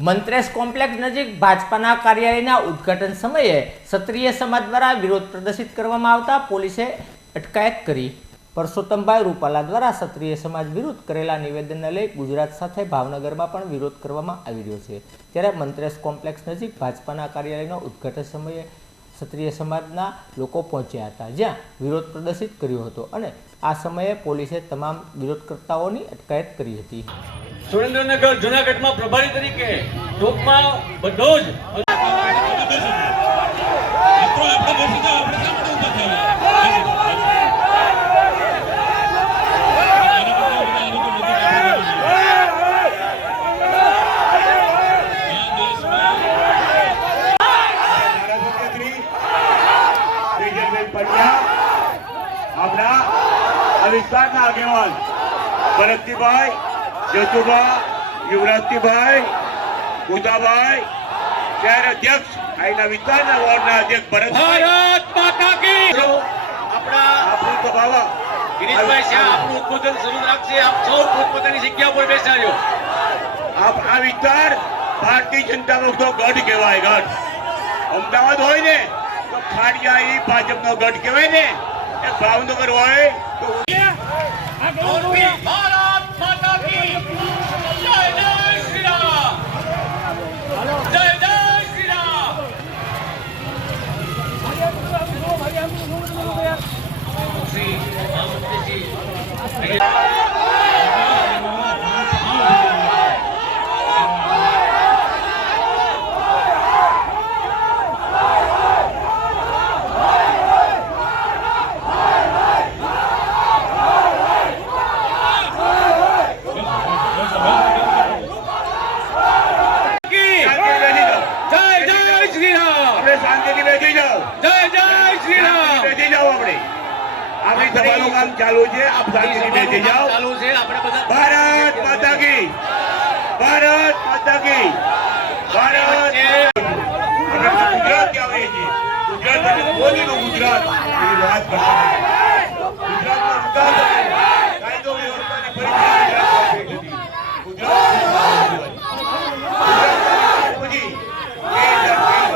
Mantresh complex નજીક ભાજપાના કાર્યાલયના ઉદ્ઘાટન સમયે ક્ષત્રિય સમાજ દ્વારા વિરોધ પ્રદર્શિત કરવામાં આવતા પોલીસે અટકાયત કરી. પરસોત્તમભાઈ રૂપાલા દ્વારા ક્ષત્રિય સમાજ વિરુદ્ધ કરેલા નિવેદનને લઈ ગુજરાત સાથે ભાવનગરમાં પણ વિરોધ કરવામાં આવી રહ્યો છે. ત્યારે મંત્રેશ કોમ્પ્લેક્સ નજીક ભાજપાના કાર્યાલયનો ઉદ્ઘાટન સમયે ક્ષત્રિય સમાજના લોકો પહોંચ્યા હતા, જ્યાં વિરોધ પ્રદર્શિત કર્યો હતો અને આ સમયે પોલીસે તમામ વિરોધકર્તાઓની અટકાયત કરી હતી. સુરેન્દ્રનગર, જુનાગઢમાં પ્રભારી તરીકે ટોપમાં બધો જ આ વિસ્તારના આગેવાન ભરતજીભાઈ જતુભા યુવરાજજીભાઈ ઉદાભાઈ શહેર અધ્યક્ષ અહીંના વિસ્તારના વોર્ડના અધ્યક્ષ ભરત ભારત માતા કી! આપણા આપણું તો ગિરીશભાઈ શાહ આપણું ઉદ્બોધન શરૂ રાખશે. આપ સૌ પોતપોતાની જગ્યા પર બેસા રહ્યો આ આ વિસ્તાર ભારતીય જનતા પક્ષનો ગઢ કહેવાય ગઢ. અમદાવાદ હોય ને તો ખાડિયા ઈ ભાજપનો ગઢ કહેવાય ને. એ ભાવનગર હોય તો Obrigado. આપણી સભાનું કામ ચાલુ છે. આપ શાંતિથી બેસી જાઓ. ચાલુ છે. આપણે બધા ભારત માતા કી. ભારત માતા કી. ભારત ગુજરાત ગુજરાત આવે છે? ગુજરાત એટલે મોદીનું ગુજરાત. એવી વાત કરતા નથી. વિકાસ અને કાયદો વ્યવસ્થાની પરિસ્થિતિ ગુજરાતમાં વિકાસ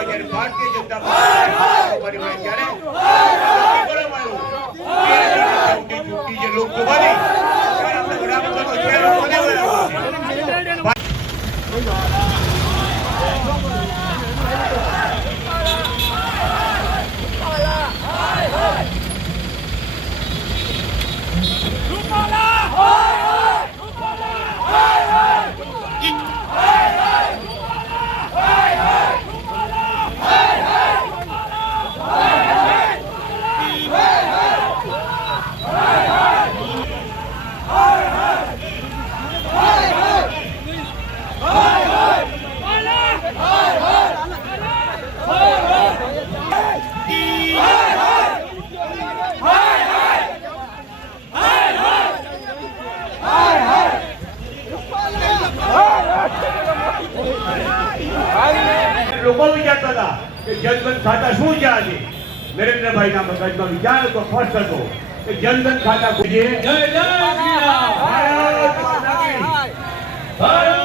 જ્યારે ભારતીય જનતા પાર્ટી ત્યારે Bye. લોકો વિચારતા હતા કે જનધન ખાતા શું છે? આજે નરેન્દ્રભાઈના મગજમાં વિચાર હતો ફર્સ્ટ હતો કે જનધન ખાતા જય જય. ભારત